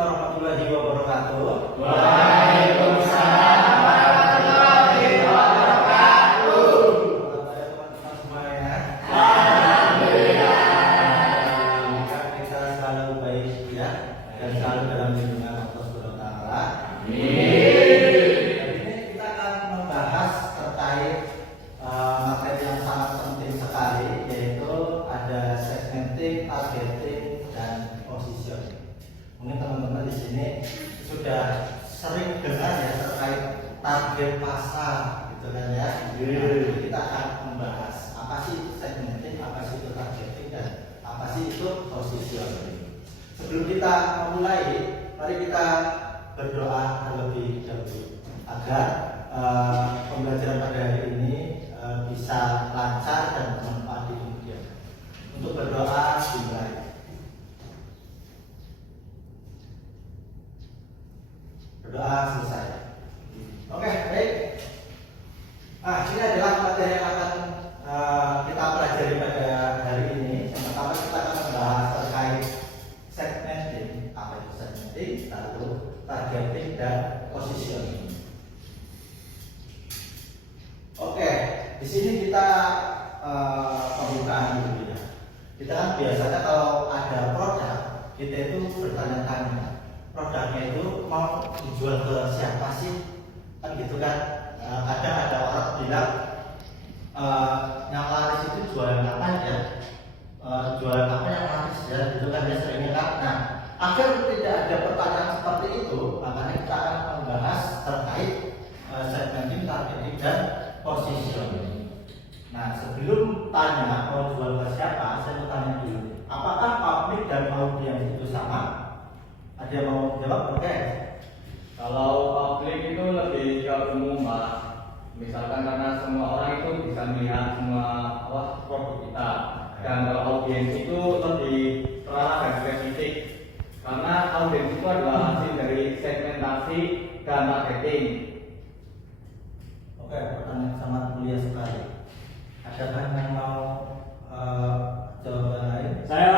warahmatullahi wabarakatuh. Waalaikumsalam warahmatullahi wabarakatuh. Teman-teman semuanya. Alhamdulillah. Kita selalu baik ya dan selalu dalam lindungan Allah Subhanahu wa taala. Amin. Hari ini kita akan membahas terkait materi yang sangat penting sekali, yaitu ada segmenting, targeting, dan positioning. Mungkin teman-teman di sini sudah sering dengar ya terkait target pasar, gitu kan ya. Nah, kita akan membahas apa sih itu segmenting, apa sih itu targeting, dan apa sih itu positioning. Sebelum kita memulai, mari kita berdoa terlebih dahulu agar pembelajaran pada hari ini bisa lancar dan bermanfaat di kemudian. Untuk berdoa dimulai. Berdoa selesai. Oke, baik. Nah, ini adalah materi yang akan kita pelajari pada hari ini. Yang pertama kita akan membahas terkait segmenting, apa itu segmenting, lalu targeting dan positioning. Oke, di sini kita pembukaan dulu ya. Kita kan biasanya kalau ada produk, kita itu bertanya-tanya, produknya itu mau dijual ke siapa sih? Kan gitu kan. Kadang ada orang bilang yang laris itu jualan apa ya? Jualan apa yang laris ya? Gitu kan ya seringnya kan. Nah, agar tidak ada pertanyaan seperti itu, makanya kita akan membahas terkait segmenting, targeting, dan positioning. Nah, sebelum tanya mau jual ke siapa, saya mau tanya dulu, apakah publik dan audiens itu sama? Ada yang mau jawab? Oke. Kalau publik itu lebih ke umum, Pak. Misalkan karena semua orang itu bisa melihat semua produk kita. Dan kalau audiens itu lebih terarah dan spesifik. Karena audiens itu adalah hasil dari segmentasi dan targeting. Oke, pertanyaan sangat mulia sekali. Adakah yang mau jawaban lain? Saya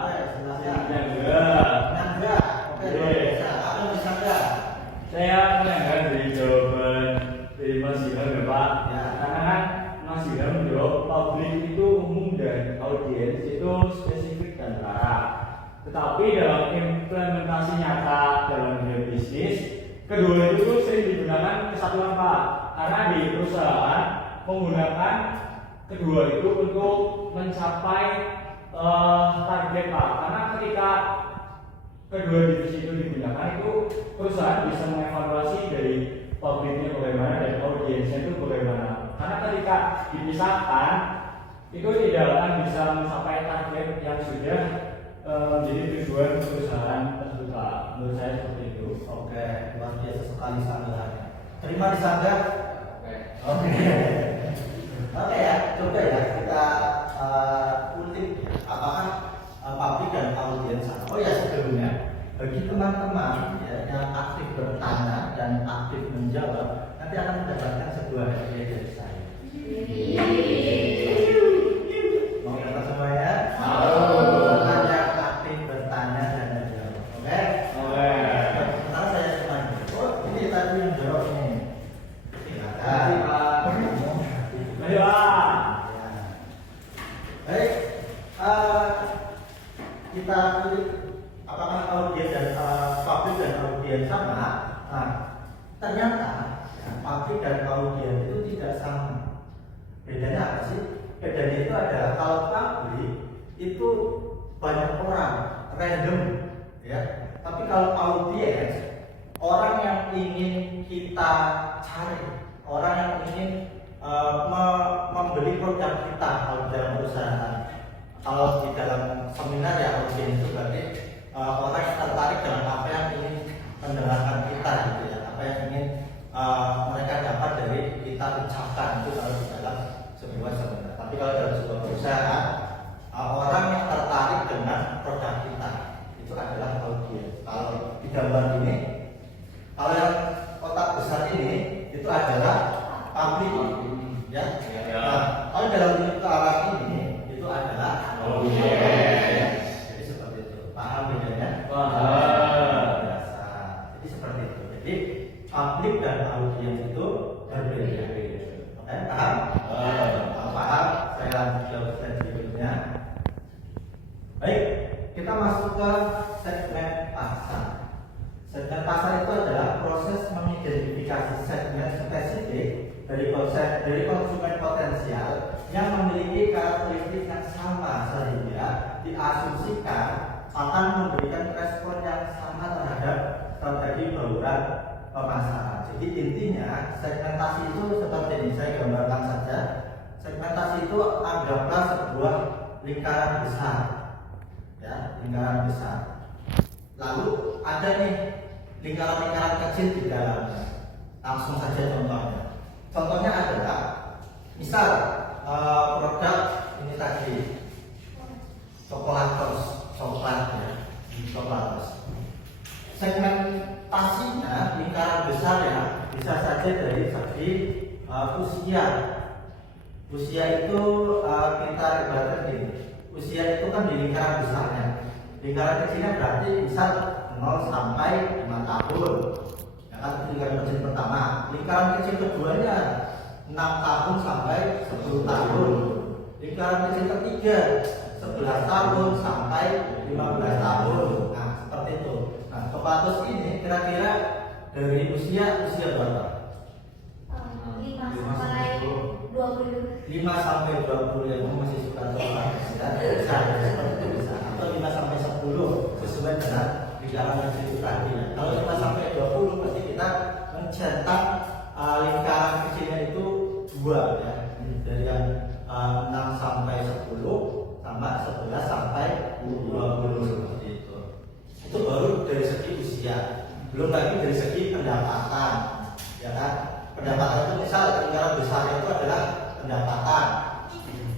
Oke, silakan. Nandra. Nandra. Oke, bisa. Apa yang bisa Nandra? Saya menanggapi dari jawaban dari Mas Ilham ya Pak. Ya. Karena kan Mas Ilham menjawab publik itu umum dan audiens itu spesifik dan terarah. Tetapi dalam implementasi nyata dalam dunia bisnis, kedua itu sering digunakan kesatuan Pak. Karena di perusahaan menggunakan kedua itu untuk mencapai target Pak. Karena ketika kedua divisi itu digunakan, itu perusahaan bisa mengevaluasi dari publiknya bagaimana dan audiensnya itu bagaimana. Karena ketika dipisahkan itu tidak akan bisa mencapai target yang sudah menjadi tujuan perusahaan tersebut Pak. Menurut saya seperti itu. Oke, luar biasa sekali sanggahannya. Terima disanggah. Oke. Oke ya, coba ya kita ulik ya, apakah publik dan audiens sama. Oh ya, sebelumnya bagi teman-teman ya, yang aktif bertanya dan aktif menjawab, nanti akan mendapatkan sebuah hadiah dari saya. Mau datang semuanya? Mau. Hanya aktif bertanya dan menjawab. Oke? Oke. Sementara saya tanya, oh ini tadi yang jawab ini. Silakan. Ayo Pak. Ya. Baik, kita pilih apakah audiens dan publik dan audiens sama? Nah, ternyata ya, publik dan audiens itu tidak sama. Bedanya apa sih? Bedanya itu adalah kalau publik itu banyak orang, random, ya. Tapi kalau audiens, orang yang ingin kita cari, orang yang ingin membeli produk kita kalau dalam perusahaan. Kalau di dalam seminar ya audiens itu berarti orang yang tertarik dengan apa yang ingin mendengarkan kita gitu ya, apa yang ingin mereka dapat dari kita ucapkan itu kalau di dalam sebuah seminar. Tapi kalau dalam sebuah perusahaan orang yang tertarik dengan produk kita itu adalah audiens. Kalau di gambar ini, kalau yang kotak besar ini itu adalah publik. Ya. Nah, kalau dalam bentuk arah ini itu adalah audiens. Jadi seperti itu. Paham bedanya? Paham. Paham? Kalau paham, saya lanjut ke slide berikutnya. Baik, kita masuk ke segmen pasar. Segmen pasar itu adalah proses mengidentifikasi segmen spesifik dari konsumen potensial yang memiliki karakteristik yang sama sehingga diasumsikan akan memberikan respon yang sama terhadap strategi bauran pemasaran. Jadi intinya segmentasi itu seperti ini, saya gambarkan saja. Segmentasi itu anggaplah sebuah lingkaran besar, ya, lingkaran besar. Lalu ada nih lingkaran-lingkaran kecil di dalamnya. Langsung saja contohnya. Contohnya adalah misal produk ini tadi coklat ya, coklat. Segmentasinya lingkaran besar ya bisa saja dari segi usia. Usia itu kita ibaratkan gini. Usia itu kan di lingkaran besarnya. Lingkaran kecilnya berarti misal 0 sampai 5 tahun. Ya kan, lingkaran kecil pertama. Lingkaran kecil keduanya 6 tahun sampai 10 tahun. Lingkaran kecil ketiga 11 tahun sampai 15 tahun. Nah, seperti itu. Nah, Copatus ini kira-kira dari usia berapa? 5 sampai 20. 5 sampai 20 yang masih suka coklat ya, bisa seperti itu bisa. Atau 5 sampai 10 sesuai dengan lingkaran kecil itu tadi. Kalau 5 sampai 20 berarti kita mencetak lingkaran kecilnya itu 2 ya. Dari yang 6 sampai 10 sama 11 sampai 20 seperti itu. Itu baru dari segi usia. Belum lagi dari segi pendapatan, ya kan? Pendapatan itu misal lingkaran besar itu adalah pendapatan.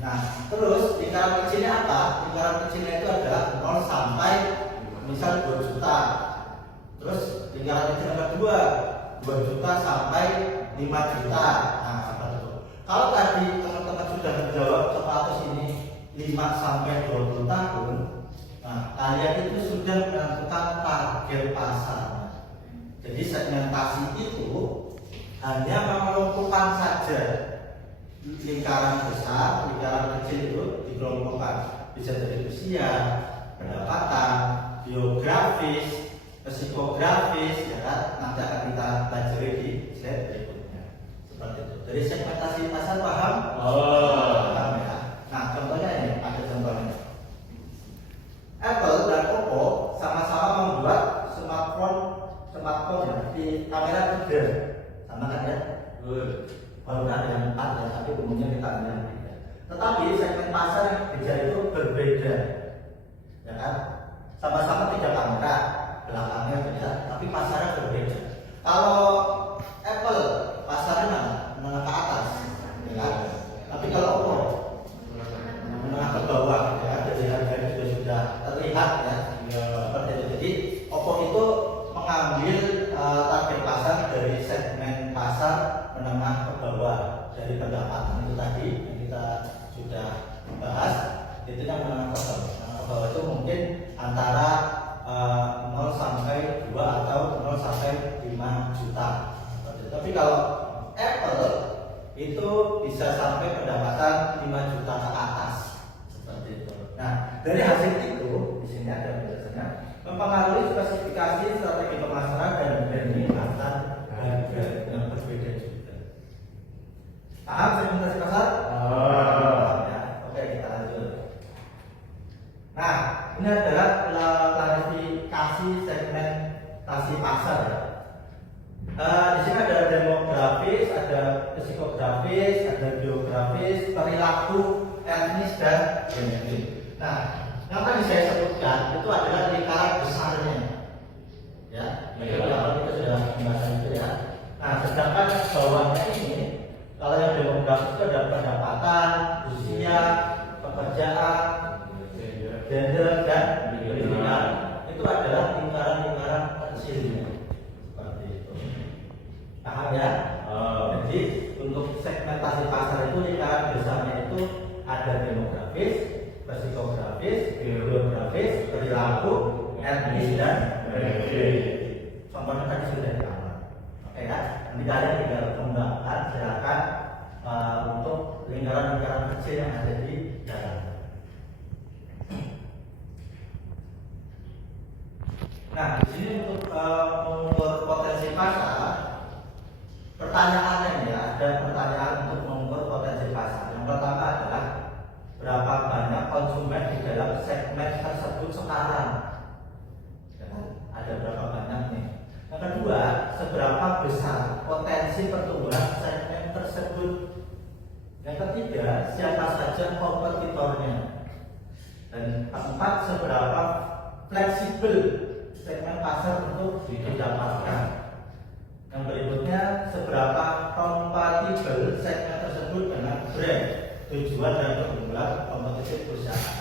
Nah, terus lingkaran kecilnya apa? Lingkaran kecilnya itu adalah 0 sampai misal 2 juta. Terus lingkaran kecil yang kedua 2 juta sampai 5 juta. Nah, seperti itu. Kalau tadi teman-teman sudah menjawab Copatus ini 5 sampai 20 tahun, nah kalian itu sudah menentukan target pasar. Jadi segmentasi itu hanya mengelompokkan saja lingkaran besar, lingkaran kecil itu dikelompokkan. Bisa dari usia, pendapatan, biografis, psikografis, ya kan? Nanti akan kita pelajari di slide berikutnya. Seperti itu. Dari segmentasi pasar paham? Paham ya. Nah, contohnya ini, ada contohnya. Apple dan Oppo sama-sama membuat smartphone di kamera 3, sama kan ya? Baru ada yang 4 ya, tapi umumnya kita yang 3. Tetapi segmen pasar yang berbeda itu berbeda, ya kan? Sama-sama 3 kamera, belakangnya beda, tapi pasarnya berbeda. Kalau Apple pasarnya menengah ke atas, ya kan? Tapi kalau Oppo menengah ke bawah, ya, jadi harganya sudah terlihat ya, seperti itu. Jadi Oppo itu mengambil target pasar dari segmen pasar menengah ke bawah, dari pendapatan itu tadi yang kita sudah bahas. Itu yang menengah ke bawah. Menengah ke bawah itu mungkin antara 0 sampai 2 atau 0 sampai 5 juta. Tapi kalau Apple itu bisa sampai pendapatan 5 juta ke atas, seperti itu. Nah, dari hasil itu di sini ada penjelasannya, mempengaruhi spesifikasi strategi pemasaran dan branding antar harga yang berbeda juga. Paham segmentasi pasar? Ya. Oke, kita lanjut. Nah, ini adalah klarifikasi segmentasi pasar ya. Di sini ada demografis, ada psikografis, ada biografis, perilaku, etnis dan genetik. Nah, yang tadi saya sebutkan itu adalah lingkaran besarnya, ya. Jadi awal kita sudah membahas itu ya. Nah, sedangkan bawahnya ini, kalau yang demografis itu ada pendapatan, usia, pekerjaan, gender dan pendidikan. Itu adalah lingkaran-lingkaran kecilnya. Paham ya? Jadi untuk segmentasi pasar itu lingkaran besarnya itu ada demografis, psikografis, biografis, perilaku, etnis dan genetik. Contohnya tadi sudah di awal. Oke ya? Nanti kalian tinggal kembangkan, silakan lingkaran-lingkaran kecil yang ada di dalam. Nah, di sini untuk mengukur potensi pasar, pertanyaannya ya, ada pertanyaan untuk mengukur potensi pasar. Yang pertama adalah berapa banyak konsumen di dalam segmen tersebut sekarang? Ya kan? Ada berapa banyak nih? Yang kedua, seberapa besar potensi pertumbuhan segmen tersebut? Yang ketiga, siapa saja kompetitornya? Dan keempat, seberapa fleksibel segmen pasar untuk didapatkan? Yang berikutnya, seberapa kompatibel segmen tersebut dengan brand, tujuan dan keunggulan kompetitif perusahaan.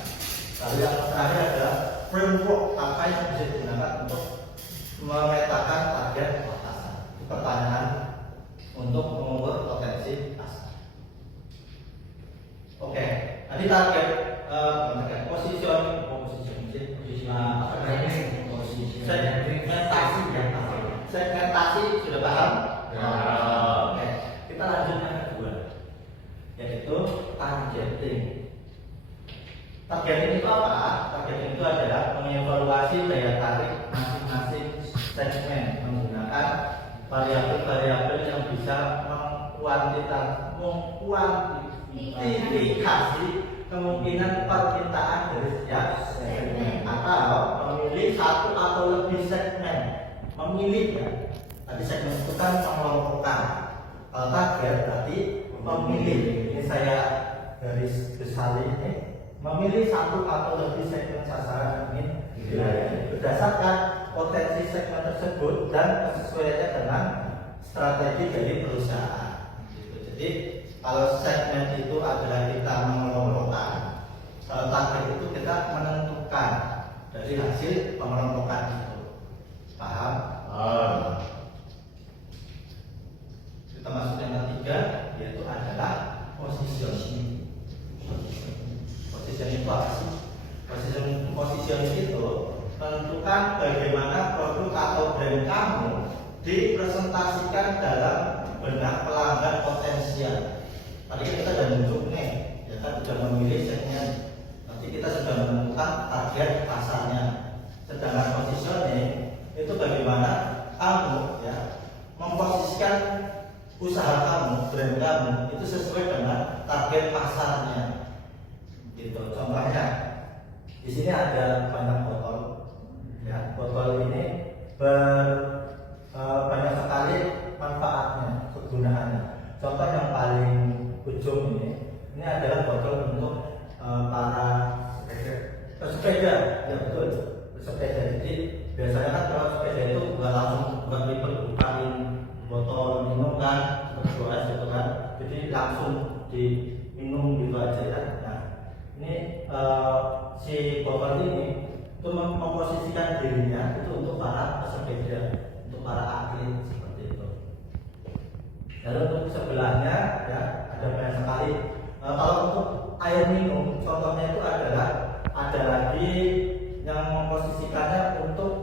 Lalu yang terakhir adalah framework apa yang bisa digunakan untuk memetakan target pasar. Itu pertanyaan untuk mengukur potensi pasar. Oke, tadi target segmentasi sudah paham? Ya. Oke, kita lanjut yang kedua, yaitu targeting. Targeting itu apa? Targeting itu adalah mengevaluasi daya tarik masing-masing segmen menggunakan variabel-variabel yang bisa mengkuantifikasi kemungkinan permintaan dari setiap segmen atau memilih satu atau lebih segmen. Memilih ya, tadi segmen itu kan mengelompokkan. Kalau target berarti memilih. Ini saya garis besar ini, memilih satu atau lebih segmen sasaran ingin dilayani berdasarkan potensi segmen tersebut dan kesesuaiannya dengan strategi dari perusahaan. Jadi kalau segmen itu adalah kita mengelompokkan, kalau target itu kita menentukan dari hasil pengelompokan itu. Paham? Kita masuk yang ketiga, yaitu adalah positioning. Positioning itu apa sih? Positioning itu menentukan bagaimana produk atau brand kamu dipresentasikan dalam benak pelanggan potensial. Tadi kita sudah menunjuk nih, ya kan sudah memilih segmen. Nanti kita sudah menentukan target pasarnya. Sedangkan positioning itu bagaimana kamu ya memposisikan usaha kamu, brand kamu itu sesuai dengan target pasarnya. Gitu. Contohnya di sini ada banyak botol, ya botol ini banyak sekali manfaatnya, kegunaannya. Contoh yang paling ujung ini adalah botol untuk para pesepeda, ya betul, pesepeda. Jadi biasanya kan kalau sepeda itu nggak langsung buat ribet bukain botol minum kan, bersuara gitu kan, jadi langsung diminum gitu aja ya. Nah, ini si botol ini itu memposisikan dirinya itu untuk para pesepeda, untuk para atlet seperti itu. Lalu untuk sebelahnya ya ada banyak sekali. Kalau untuk air minum, contohnya itu adalah ada lagi yang memposisikannya untuk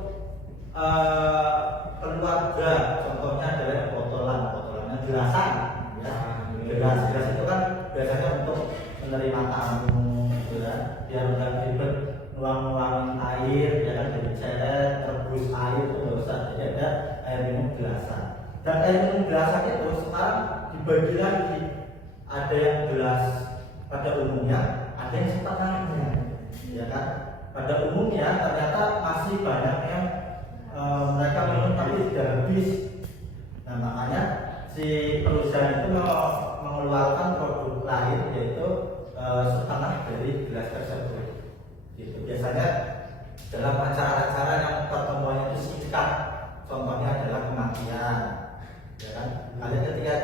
keluarga. Contohnya adalah botolannya gelasan, ya. Gelas itu kan biasanya untuk menerima tamu, ya, biar nggak ribet nuang-nuangin air, ya kan, jadi ceret, rebus air itu nggak usah. Jadi ada air minum gelasan. Dan air minum gelasan itu sekarang dibagi lagi. Ada yang gelas pada umumnya, ada yang setengahnya, ya kan. Pada umumnya ternyata masih banyak yang mereka minum tapi tidak habis. Nah makanya si perusahaan itu mengeluarkan produk lain yaitu setengah dari gelas tersebut. Gitu. Biasanya dalam acara-acara yang pertemuannya itu singkat, contohnya adalah kematian, ya kan? Kalian ketika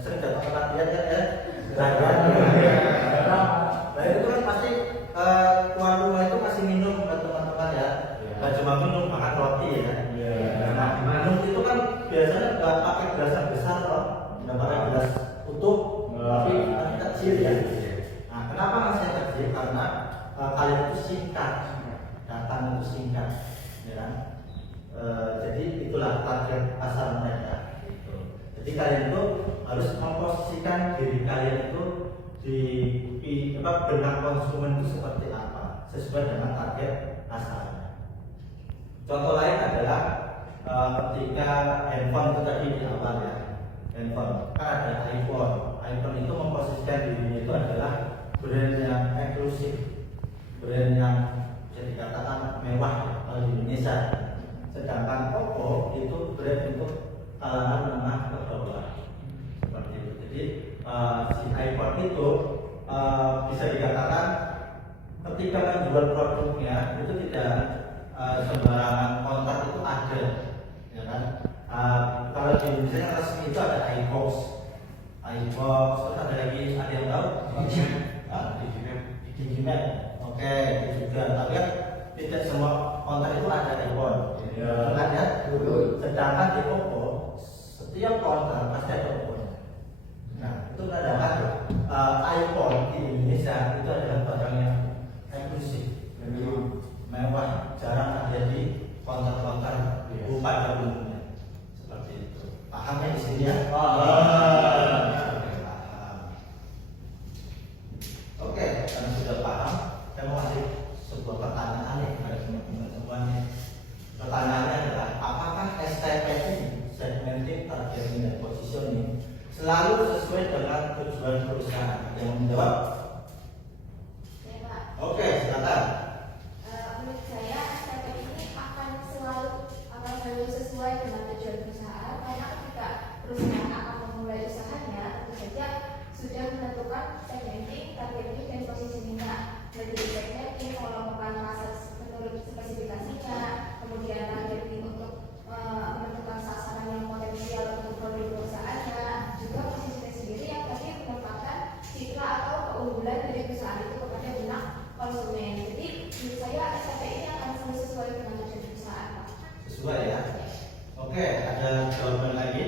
sering datang kematian kan ya, nah itu kan pasti tuan rumah itu masih minum teman-teman ya. Nggak cuma minum, makan roti ya. Nah, minum itu kan biasanya nggak pakai gelasan besar loh, nggak pakai gelas utuh, tapi kecil ya. Nah, kenapa masih kecil? Karena kalian itu singkat, datang itu singkat, ya kan? Jadi itulah target pasar mereka. Gitu. Jadi kalian itu harus memposisikan diri kalian itu di sesuai dengan target asalnya. Contoh lain adalah ketika handphone itu tadi di awal ya, handphone kan ada iPhone itu memposisikan dirinya itu adalah brand yang eksklusif, brand yang bisa dikatakan mewah ya, kalau di Indonesia. Sedangkan Oppo itu brand untuk kalangan menengah ke bawah seperti itu. Jadi si iPhone itu bisa dikatakan ketika menjual produknya itu tidak sembarangan kontrak itu ada, ya kan? Kalau di Indonesia yang resmi itu ada iBox, terus ada lagi, ada yang tahu? Diginet. Oke, itu juga. Tapi kan tidak semua kontrak itu ada iPhone. Ada. Sedangkan di Oppo setiap kontrak pasti ada Oppo-nya. Nah, itu kadang-kadang iPhone di Indonesia itu adalah barang yang eksklusif, mewah, jarang ada di konter-konter pada umumnya. Seperti itu. Pahamnya di sini ya? Paham. Oke, karena sudah paham, saya mau kasih sebuah pertanyaan nih kepada teman-teman semuanya. Pertanyaannya adalah, apakah STP ini, segmenting, targeting, dan positioning, selalu sesuai dengan tujuan perusahaan? Yang menjawab? Ya, Pak. Oke, silakan. Menurut saya STP ini akan selalu sesuai dengan tujuan perusahaan, karena ketika perusahaan akan memulai usahanya, tentu saja sudah menentukan segmenting, targeting, dan positioningnya. Jadi segmenting melakukan proses menurut spesifikasinya, kemudian targeting untuk menentukan sasaran yang potensial untuk produk perusahaannya, juga positioning sendiri yang tadi menempatkan citra atau keunggulan dari perusahaan itu kepada benak konsumen. Jadi menurut saya STP ini akan selalu sesuai dengan tujuan perusahaan, Pak. Sesuai ya. Oke, ada jawaban lagi?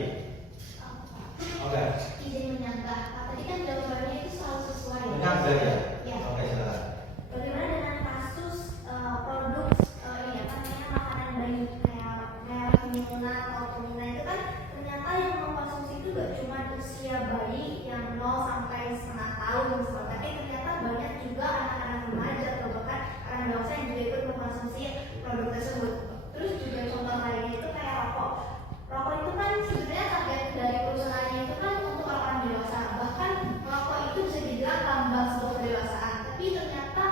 Oke. Izin menyanggah. Tadi kan jawabannya itu selalu sesuai. Menyanggah ya? Ya. Oke, silakan. Bagaimana dengan kasus produk ini apa namanya makanan bayi kayak Mimuna atau Pumina itu kan ternyata yang mengkonsumsi itu gak cuma usia bayi yang 0 sampai setengah tahun misalnya, tapi ternyata banyak juga anak-anak remaja atau bahkan anak dewasa yang juga ikut mengkonsumsi produk tersebut. Terus juga contoh lainnya itu kayak rokok. Rokok itu kan sebenarnya target dari perusahaannya itu kan untuk orang dewasa, bahkan rokok itu bisa dibilang lambang sebuah kedewasaan. Tapi ternyata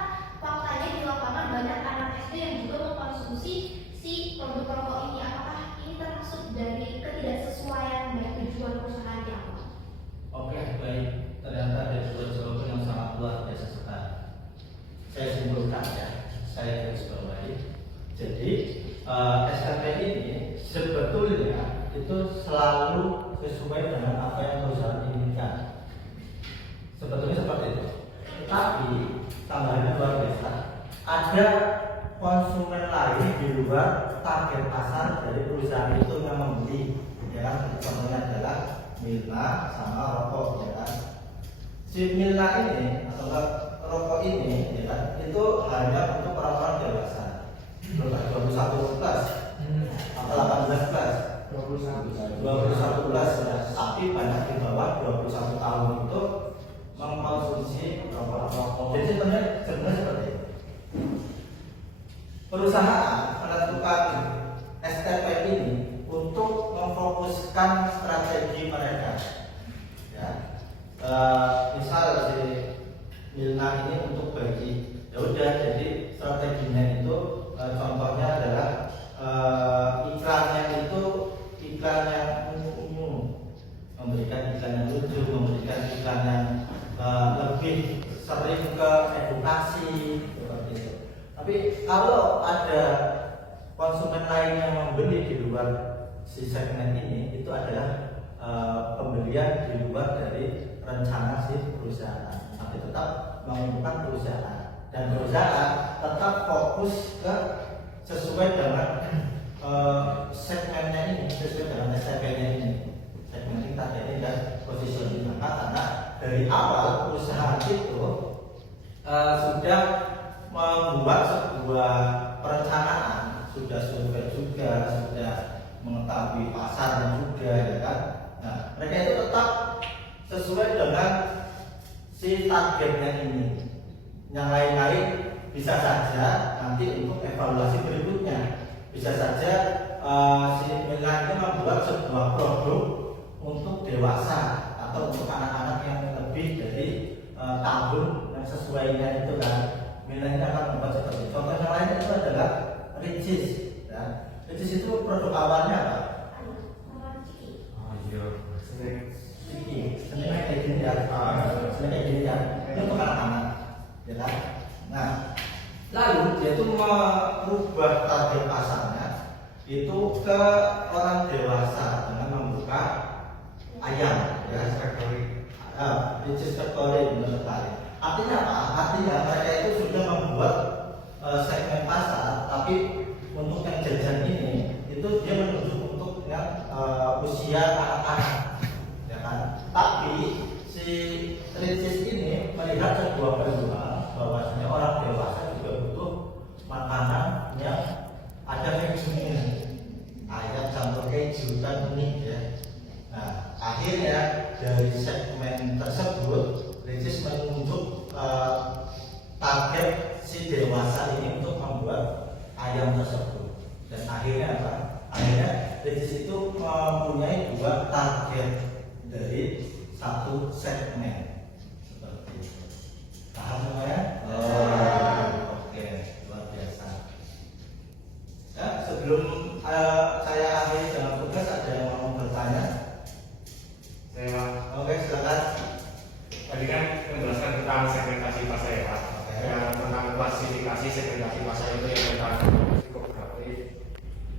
faktanya di lapangan banyak anak SD yang juga mengkonsumsi si produk rokok ini. Apakah ini termasuk dari ketidaksesuaian dari tujuan perusahaannya? Oke, baik. Ternyata ada dua jawaban yang sangat luar biasa sekali. Saya simpulkan ya, saya garis bawahi. Jadi STP ini sebetulnya itu selalu sesuai dengan apa yang perusahaan inginkan. Sebetulnya seperti itu. Tetapi tambahannya luar biasa. Ada konsumen lain di luar target pasar dari perusahaan itu yang membeli, ya kan? Contohnya adalah Milna sama rokok, ya kan? Si Milna ini atau rokok ini, ya kan? Itu hanya untuk orang-orang dewasa. 21 plus atau 18 plus, 21 plus, tapi banyak di bawah 21 tahun itu mengkonsumsi rokok. Jadi sebenarnya seperti itu. Perusahaan menentukan STP ini untuk memfokuskan strategi mereka. Ya, misal si Milna ini untuk bayi, ya udah. Jadi strateginya itu contohnya adalah iklannya itu iklan yang memberikan iklan yang lucu, memberikan iklan yang lebih sering ke edukasi seperti itu. Tapi kalau ada konsumen lain yang membeli di luar si segmen ini, itu adalah pembelian di luar dari rencana si perusahaan. Tapi tetap menguntungkan perusahaan, dan perusahaan tetap fokus ke sesuai dengan segmennya ini, sesuai dengan STP-nya ini, segmenting, targeting, dan positioning. Karena dari awal perusahaan itu sudah membuat sebuah perencanaan, sudah survei juga, sudah mengetahui pasar juga, ya kan? Nah, mereka itu tetap sesuai dengan si targetnya ini. Yang lain-lain bisa saja nanti untuk evaluasi berikutnya bisa saja si Milan ini membuat sebuah produk untuk dewasa atau untuk anak-anak yang lebih dari tahun yang sesuainya itu kan. Milan ini akan membuat seperti itu. Contoh yang lain itu adalah Ricis. Ya. Ricis itu produk awalnya apa? Oh iya, Senengnya kayak gini ya, senengnya kayak gini ya. Itu untuk anak-anak, ya kan? Nah, lalu dia itu merubah target pasarnya itu ke orang dewasa dengan membuka ayam, ya Ricis Factory, benar sekali. Artinya apa? Artinya mereka itu sudah membuat segmen pasar, tapi untuk yang jajan ini itu dia menuju untuk yang usia anak-anak, ya kan? Tapi si Ricis ini melihat sebuah peluang bahwasanya orang dewasa juga butuh makanan yang ada kejunya, ayam campur keju dan unik ya. Nah, akhirnya dari segmen tersebut Ricis menunjuk target si dewasa ini untuk membuat ayam tersebut. Dan akhirnya apa? Akhirnya Ricis itu mempunyai dua target dari satu segmen seperti itu. Paham semuanya? Oke, luar biasa. Ya, sebelum saya akhiri dengan tugas, ada yang mau bertanya? Saya Oke, silakan. tadi kan menjelaskan tentang segmentasi pasar ya Pak. Oke. Dan tentang klasifikasi segmentasi pasar itu yang tentang psikografis,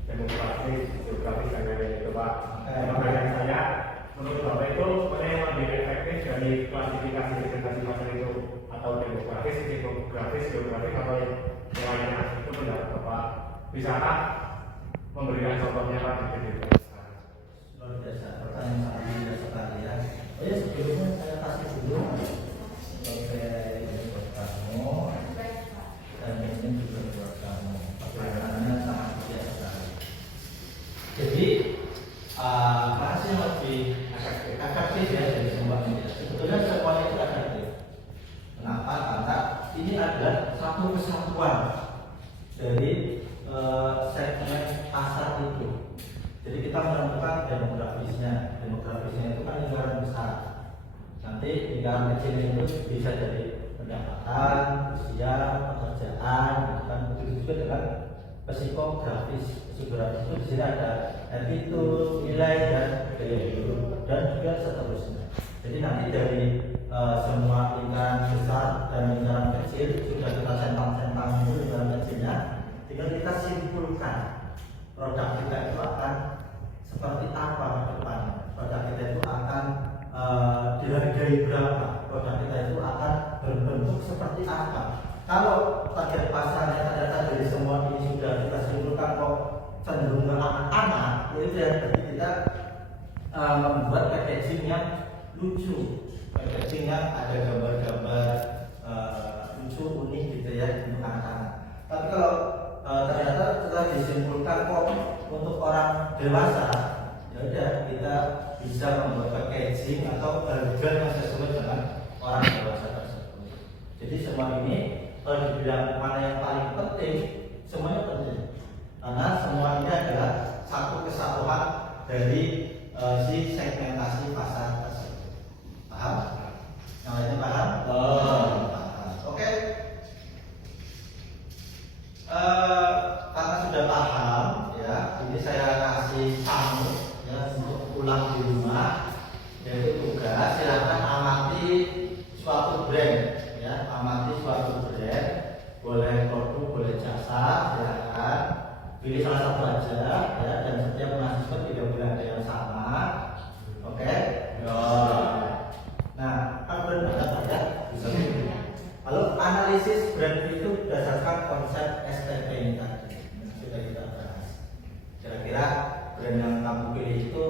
demografis, geografis dan lain-lain itu Pak. Oke. Pertanyaan saya, menurut Bapak itu mana yang lebih efektif dari klasifikasi segmentasi pasar itu, atau demografis, psikografis, geografis atau yang lainnya? Itu pendapat Bapak. Bisakah memberikan contohnya Pak di video ini? Luar biasa, pertanyaan sangat indah sekali ya. Oh ya, sebelumnya saya kasih dulu sebagai buat kamu dan ini juga buat kamu. Pertanyaannya sangat biasa sekali. Jadi, mana sih yang lebih efektif ya dari semua ini? Sebetulnya semuanya itu efektif. Kenapa? Karena ini adalah satu kesatuan dari segmen pasar itu. Jadi kita menemukan demografisnya itu kan lingkaran besar. Nanti lingkaran kecil itu bisa jadi pendapatan, usia, pekerjaan, kan begitu juga dengan psikografis. Psikografis itu di sini ada attitude, nilai dan gaya hidup dan juga seterusnya. Jadi nanti dari semua lingkaran besar dan lingkaran kecil sudah kita centang-centang itu lingkaran kecilnya, tinggal kita simpulkan produk kita itu akan seperti apa ke depannya. Produk kita itu akan dihargai berapa, produk kita itu akan berbentuk seperti apa. Kalau target pasarnya ternyata dari semua ini sudah kita simpulkan kok cenderung ke anak-anak, itu ya berarti kita membuat packaging yang lucu, packaging yang ada gambar-gambar lucu, unik gitu ya untuk anak-anak. Tapi kalau ternyata setelah disimpulkan kok untuk orang dewasa, ya udah kita bisa membuat packaging atau harga yang sesuai dengan orang dewasa tersebut. Jadi semua ini kalau dibilang mana yang paling penting, semuanya penting karena semua ini adalah satu kesatuan dari si segmentasi pasar tersebut. Paham? Yang lainnya paham? Paham. Oke. Karena sudah paham ya, ini saya kasih kamu ya untuk pulang di rumah, yaitu tugas silakan amati suatu brand ya, amati suatu brand, boleh produk boleh jasa, silakan pilih salah satu aja ya, dan setiap mahasiswa tidak boleh ada yang sama. Oke. Nah, kan brand banyak ya, bisa pilih. Lalu analisis brand itu berdasarkan konsep STP ini tadi yang sudah kita bahas. Kira-kira brand yang kamu pilih itu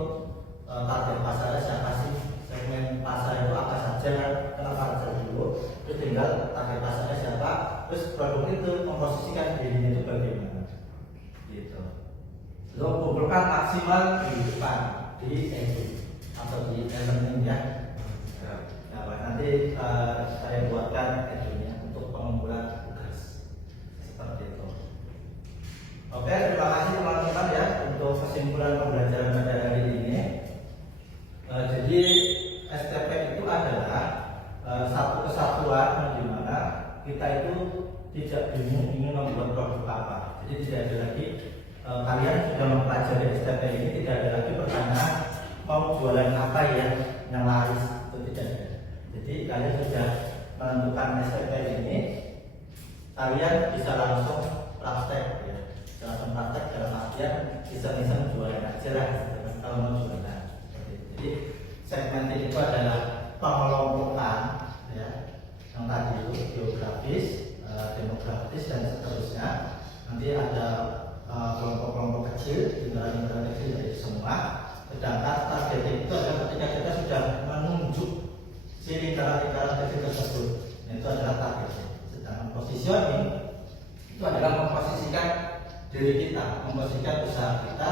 target pasarnya siapa sih? Segmen pasar itu apa saja? Kenapa saja dulu? Terus tinggal target pasarnya siapa? Terus produk itu memposisikan dirinya itu bagaimana? Gitu. Lalu kumpulkan maksimal kehidupan di edu atau di e-learning ya. Nah, nanti saya buatkan edunya untuk pengumpulan tugas. Oke, terima kasih teman-teman ya untuk kesimpulan pembelajaran pada hari ini. Jadi STP itu adalah satu kesatuan di mana kita itu tidak bingung ingin membuat produk apa. Jadi tidak ada lagi kalian sudah mempelajari STP ini, tidak ada lagi pertanyaan mau jualan apa ya yang laris, itu tidak ada. Jadi kalian sudah menentukan STP ini, kalian bisa langsung praktek ya. Langsung praktek dalam artian iseng-iseng jualan aja lah, kalau mau jualan. Jadi segmenting itu adalah pengelompokan ya, yang tadi itu geografis, demografis dan seterusnya. Nanti ada kelompok-kelompok kecil, lingkaran-lingkaran kecil dari semua. Sedangkan targeting itu adalah ketika kita sudah menunjuk si lingkaran-lingkaran kecil tersebut, itu adalah targeting. Sedangkan positioning itu adalah memposisikan diri kita, memposisikan usaha kita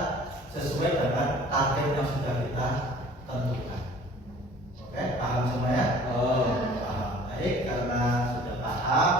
sesuai dengan target yang sudah kita tentukan. Oke, paham semua ya? Paham. Baik, karena sudah paham,